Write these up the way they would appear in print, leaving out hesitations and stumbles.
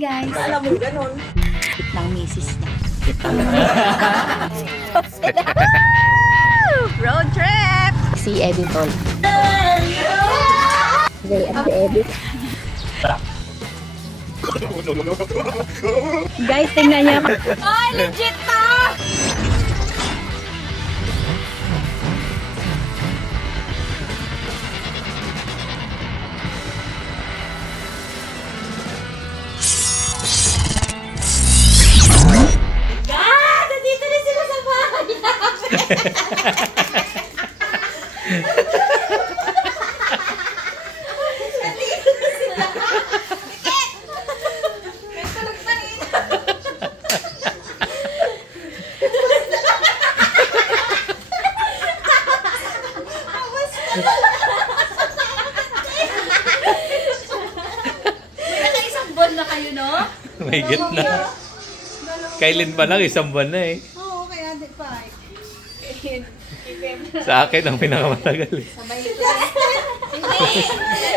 Guys, Alam mo, ganun. ng misis niya. Road trip! Si Eddie Tol. Okay, ang si Eddie. Guys, tingnan niya. Oh, legit to! Nandito na sila sa bahay namin. May gitna. Kailan pa lang, isang buwan na eh. Oo, kaya di pa. Sa akin, ang pinakamatagal eh. Sabay ito. Hindi.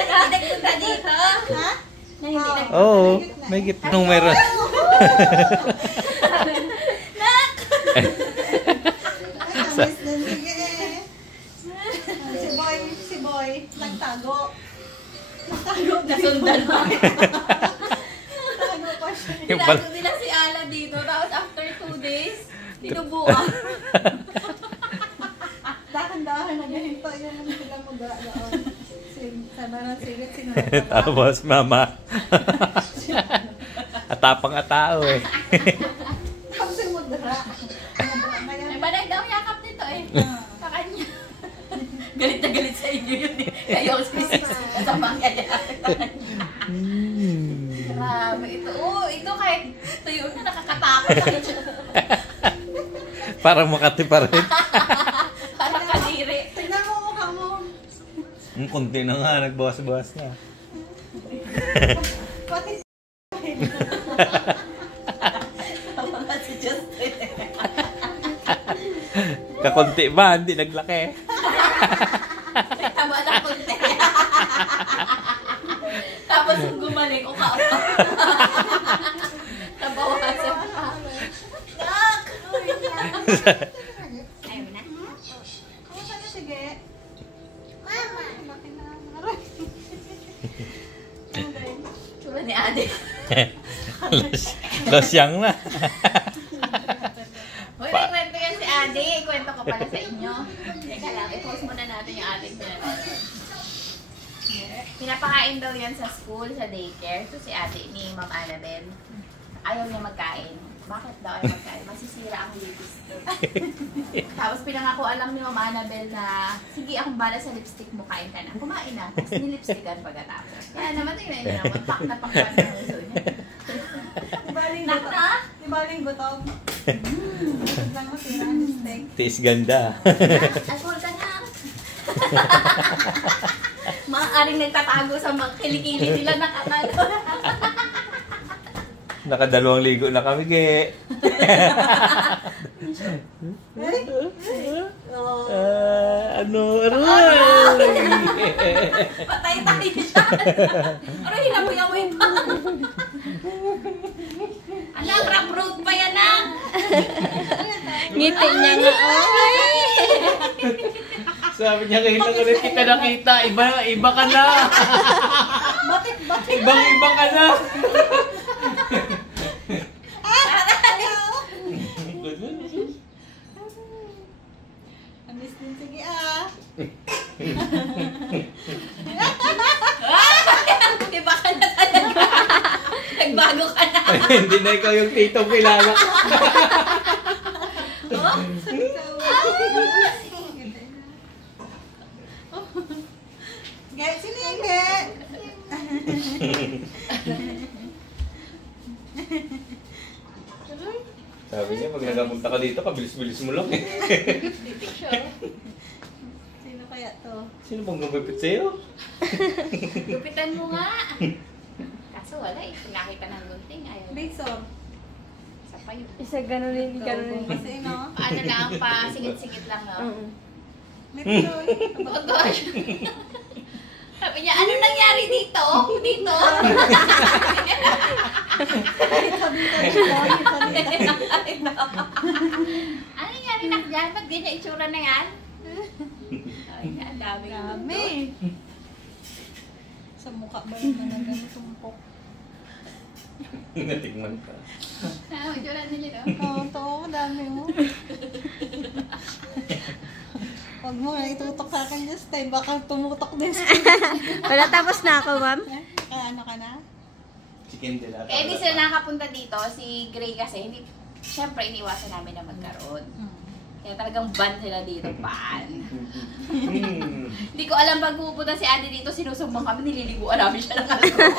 Nakadagpunta dito. Ha? Na hindi na. Oo, may gitna. Nung meron. Nak! Si Boy, nagtago. Nasundan mo. Yung Nilago nila si Ala dito. Tapos after 2 days, tinubuan. Dahan-dahan na ganito. Yan ang sila mag-aalaon. Sana ng sirit, sinunod. Tapos, mama. Atapang atao eh. Tapos yung mudra. May banay daw yakap nito eh. Sa kanya. Galit na galit sa inyo yun eh. Kayo ang species sa mangyayari. Grabe. Ito kahit tuyo na nakakatakot. Parang Makati pa rin. Parang kadiri. Tignan mo mukha mo. Ang kunti na nga, nagbawas-bawas na. Pati Si Justin. Kakunti ba? Hindi naglaki. Tama na kunti. Tapos kung gumaling, uka-uka. Nabawasan pa. Nak! Ayaw na. kamusta na sige? Mama! Laki na. Tsura ni Ate. Losyang na. Uy, may kwento yan si Ate. Kwento ko pala sa inyo. Teka lang, i-post muna natin yung ating pinapakain. Pinapakain daw yan sa school, sa daycare. So si Ate ni Ma'am Annabel, ayaw niya magkain. Bakit daw ay magkain? Masisira ang lipstick. Tapos pinangako alam ni Ma'am Annabel na, sige akong bala sa lipstick mo, kain ka na. Kumain na. Tapos nilipstickan pagkatapos. Kaya naman tingnan niyo naman, pak na yung uso niya. Nak na? Di ba rin gutom? Lang mo sila ang steak. Tiis ganda. Alcohol ka na. Maaaring nagtatago sa mga kilikili nila nakatalo. Nakadalawang ligo na kami, Ge. Ano? Patay tayo siya. Ano hinamoy-amoy pa? Anak, rap road pa yan ah. Ngiti niya nga. Sabi niya ngayon lang ulit kita nakita. Iba ka na. Batik. Ibang-iba ka na. Amis din, sige ah. Iba ka na talaga. Nagbago ka na. Hindi na ikaw yung titong kilala. Gaya, sino yung gaya? Sabi niya, pag nagapunta ka dito, kabilis-bilis mo lang eh. Sino kaya to? Sino bang gumipit sa'yo? Gupitan mo nga. Kaso wala eh. Nakita ng gunting. Ayaw. Basor. Sa payo. Isa ganunin. Kasi no? Paano lang pa, singit-singit lang no? Neptune. Oh gosh. Sabi niya, ano nangyari dito? Dito? Ano nga rin dyan? Ba't ganyan itsura na yan? Ay, ang dami. Dami. Sa mukha ba yung mga ganitong pok? Natingman pa. Ah, itsura nila, no? Oo, to, dami mo. Huwag mo na itutok sa akin this time. Baka tumutok din sa Wala, tapos na ako, ma'am. Kaya ano ka na? Chicken dila. Kaya hindi sila nakapunta dito. Si Gray kasi, hindi, syempre iniwasan namin na magkaroon. Kaya talagang ban sila dito, ban. Hindi ko alam pag pupunta si Andy dito, sinusumbang kami, nililiguan namin siya ng alcohol.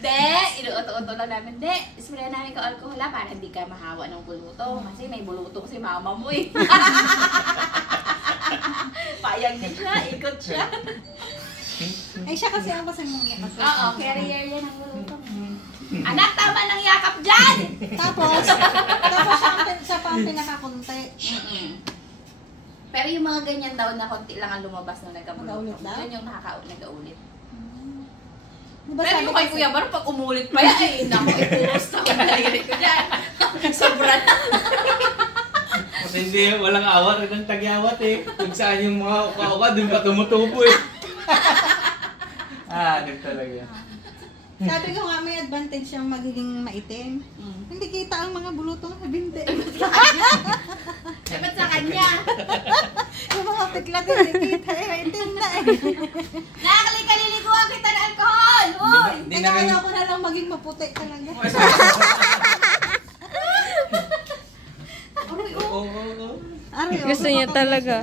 De, inuuto-uto lang namin. De, spray namin ko alcohol para hindi ka mahawa ng buluto. Kasi may buluto si mama mo eh. Payag din siya, ikot siya. Ay, siya kasi ang basta mong yakas. Oo, carrier yan ang buluto. Anak, tama ng yakap dyan! Tapos siya pa ang pinakakunti. Pero yung mga ganyan daw na konti lang ang lumabas nung Nag-aulit nagkabuluto. daw? Yun yung nag-aulit. Diba Pero sabi yung kay kasi- Kuya Bar, pag umulit pa yan, eh, naku, ipuros na ang daliri ko dyan. Sobra na. Kasi hindi, walang awat. Walang tagyawat eh. Kung saan yung mga uka-uka, dun pa tumutubo eh. Hanip talaga. Sabi ko nga may advantage siyang magiging maitim. Hindi kita ang mga bulutong sa binte. Eh, ba't sa kanya? Yung mga piklat hindi kita eh. Maitim na eh. Nakakaliliguan kita ng alcohol! Uy! Hindi Kaya namin... ayaw ko na lang maging maputi talaga. Uy, Oo, oo, oo. Aray, oh, Gusto niya talaga.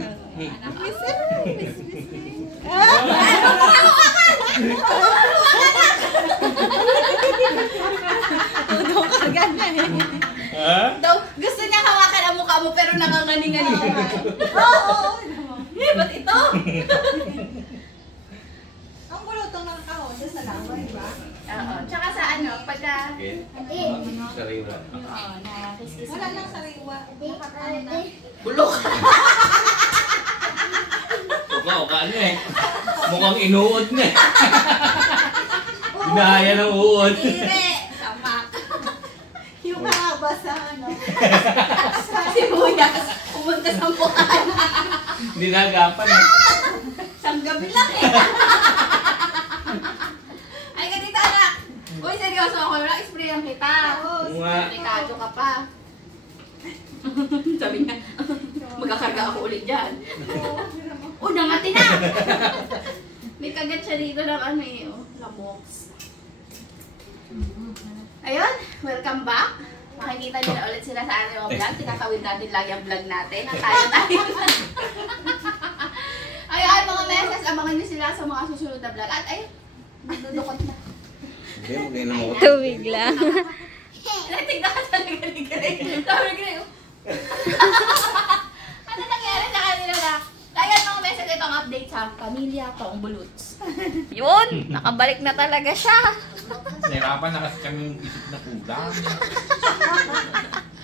Karga na eh. Ha? daw, gusto niya hawakan ang mukha mo pero nanganganingan siya. Oo. Eh, ba't ito? Ang bulutong ng kahon sa laway, ba? Oo, tsaka sa ano, pagka... Okay. Sariwa. Oo, nakakis-kis. Wala lang sariwa. Nakakano na. Bulok. Uka-uka na eh. Mukhang inuod na eh. Ginaya ng uod. Tire! Tamak. Yung mahaba sa ano. Sa sibuyas, pumunta sa mukha na. Hindi nagapan eh. Isang gabi lang eh. Ay, ganito anak. Uy, seryoso ako. Spray-an kita. Oo nga. Delikado ka pa. Sabi niya, magkakarga ako ulit dyan. Oh, nangati na! May kagat siya dito ng ano eh, oh, lamox. Ayun, welcome back. Makikita niyo na ulit sila sa ating vlog. Tinatawid natin lagi ang vlog natin. Ang tayo. Ayun, mga meses, abangan niyo sila sa mga susunod na vlog. At ayun, nagdudukot na. Hindi, mag-inom ako. Tuwig lang. Tignan ka talaga ni Greg. Sabi ni Greg, ano nangyari sa kanila na? Kaya mga meses, ito ang update sa pamilya Tong Buluts. Yun, nakabalik na talaga siya. Nahirapan na kasi kami yung isip na kulang.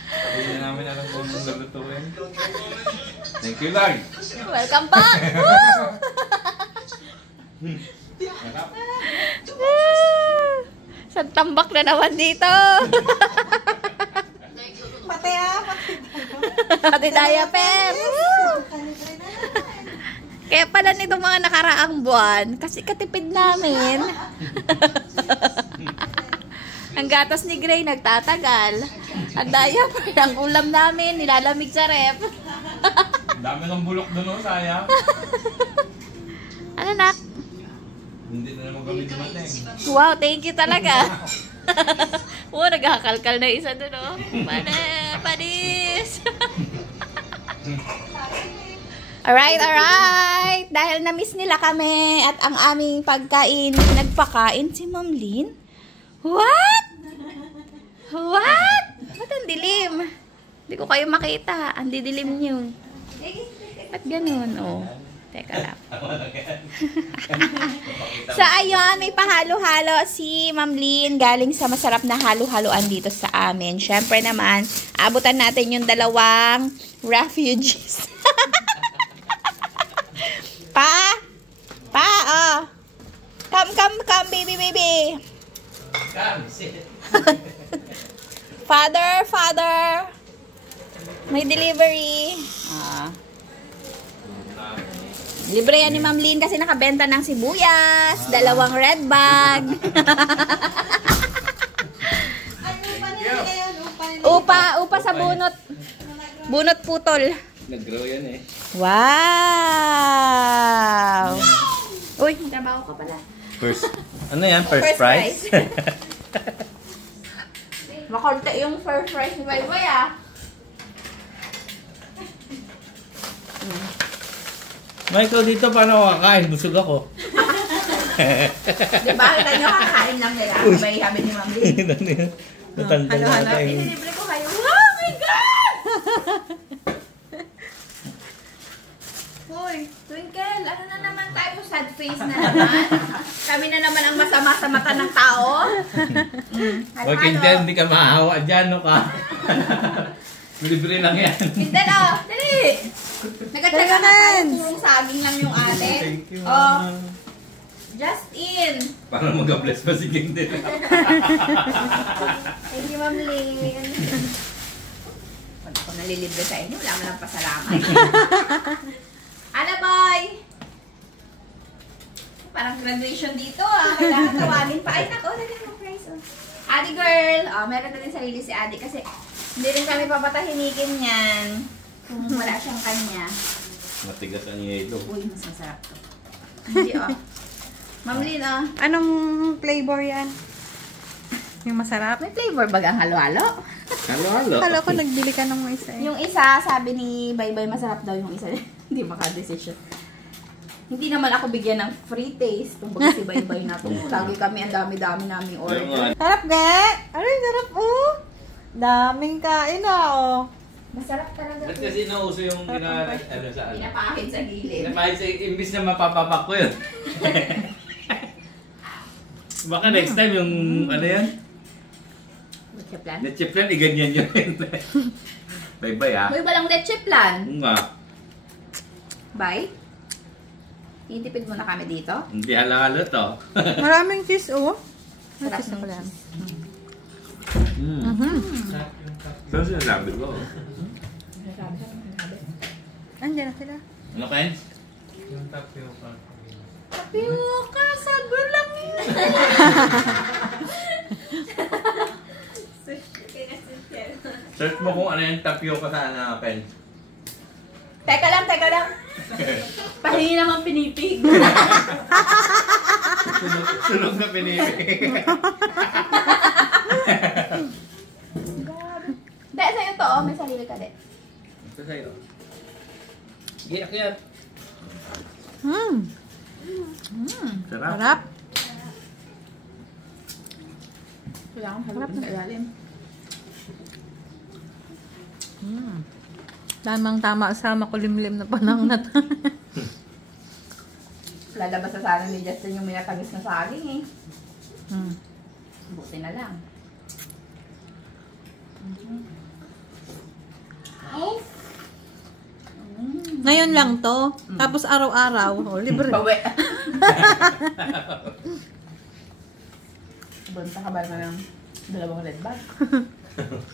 Hindi na namin alam kung anong galutuin. Thank you, Lord. Welcome back! Woo! Harap. Isang tambak na naman dito. Pati ah, Ate diaper. Woo! Kaya pala nitong mga nakaraang buwan, kasi katipid namin. Ang gatas ni Gray nagtatagal. Ang diaper, ang ulam namin, nilalamig sa rep. Ang dami ng bulok doon, oh, sayang. Ano nak? Hindi na naman kami dumating. Wow, thank you talaga. Nagkakalkal na isa doon, oh. Panis! Alright. Dahil na-miss nila kami at ang aming pagkain, nagpakain si Ma'am Lynn. What? What? Ba't ang dilim? Hindi ko kayo makita. Ang didilim niyo. Ba't ganun? Oh. Teka lang. So, ayun, may pahalo-halo si Ma'am Lynn galing sa masarap na halo-haloan dito sa amin. Syempre naman, abutan natin yung dalawang refugees. Oh. Come, baby. Father! May delivery. Libre yan ni Ma'am Lynn kasi nakabenta ng sibuyas, 2 red bag. Ay, upa nila ngayon. Upa nila. Upa sa bunot. Bunot putol. Nag-grow yan eh. Wow! Uy, trabaho ka pala. Ano yan? First prize? Makonti yung first prize ni Bayboy ah. Michael, dito paano ako kakain? Busog ako. Di ba? Kita nyo kakain lang nila. Sabay sabi ni Ma'am Lynn. Natanda na tayo. Pinilibre ko kayo. Wow, my God! Hoy, Twinkle, ano na naman tayo? Sad face na naman. Kami na naman ang masama sa mata ng tao. Huwag Kindel, hindi ka maahawa dyan, no ka? Libre lang yan. Kindle, oh, dali! Nagkatsaga na tayo. Purong saging lang yung ate. Thank you, Oh, Mama. just in. Para mag-bless pa si Kindel. Thank you, Ma'am Lynn. Pag ako nalilibre sa inyo, wala mo lang pasalamat. Ana, boy! Parang graduation dito, ah. Kailangan tawagin pa. Ay, nako, dali mo, prize, oh. Adi girl! Oh, meron na din sarili si Adi kasi hindi rin kami papatahimikin yan kung wala siyang kanya. Matigas ang yelo. Uy, mas masarap to. Hindi, oh. Ma'am Lynn, oh. Anong flavor yan? Yung masarap? May flavor bagang halo-halo? Halo-halo. Kala ko nagbili ka ng isa eh. Yung isa, sabi ni Baybay, masarap daw yung isa. Hindi makadesisyon. Hindi naman ako bigyan ng free taste. Kung baga si Baybay na to. Lagi kami, ang dami-dami naming order. Sarap nga! Ay, sarap oh! Daming kain oh. Masarap talaga. Ba't kasi nauso yung ano sa ano? Pinapakit sa gilid. Napahit sa imbis na mapapapak ko yun. Baka next time yung ano yan? Leche plan? Leche plan, iganyan yun. Bye-bye ah. May walang leche plan. Oo nga. Bye. Itipid muna kami dito. Hindi halo-halo to. Maraming cheese oh. Sarap Cheese ng ako lang. Saan sinasabi ko? Andiyan na sila. Ano kain? Tapioca, sago lang yun. Search mo kung ano yung tapioca sa hanapin. Teka lang. Pahingi naman pinipig. Sunog na pinipig. Dahil sa'yo to, oh. May sarili ka, de. Ito sa'yo. Giyak-giyak. Sarap. Sarap. Kailangan halap sa ilalim. Tamang-tama sa makulimlim na panahon na to. Lalabas na sana ni Justin yung minatagis na saging, eh. Buti na lang. Ngayon lang to. Tapos araw-araw. Oh, libre. Bawi. Bunta ka ba naman ng 2 red bag?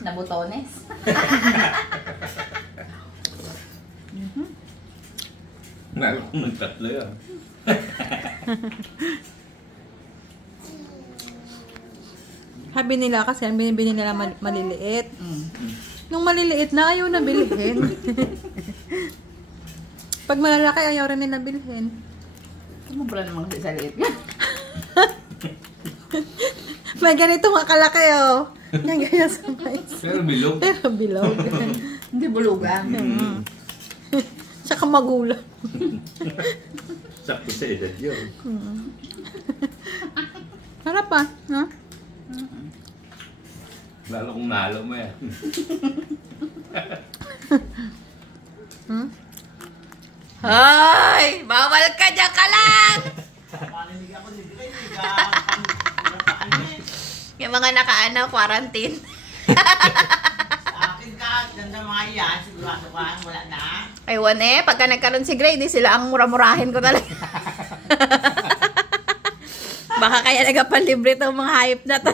Na butones. Nalo ko magtatlo yun. Sabi nila kasi, ang binibili nila maliliit. Nung maliliit na, ayaw na bilhin. Pag malalaki, ayaw rin nila bilhin. Kumubra namang sa liit. May ganito nga kalaki, oh. Yan ganyan sa mais. Pero bilog. Pero bilog. Hindi bulugan. Tsaka magulang. Sakto sa edad yun. Harap pa, no? Lalo kung nalo mo yan. Hoy! Bawal ka dyan ka lang! Yung mga nakaano, quarantine. Akin ka, ganda mga yan, sigurado ka, wala na. Aywan eh, pagka nagkaroon si Grady, sila ang mura-murahin ko talaga. Baka kaya nagapalibre itong mga hype na to.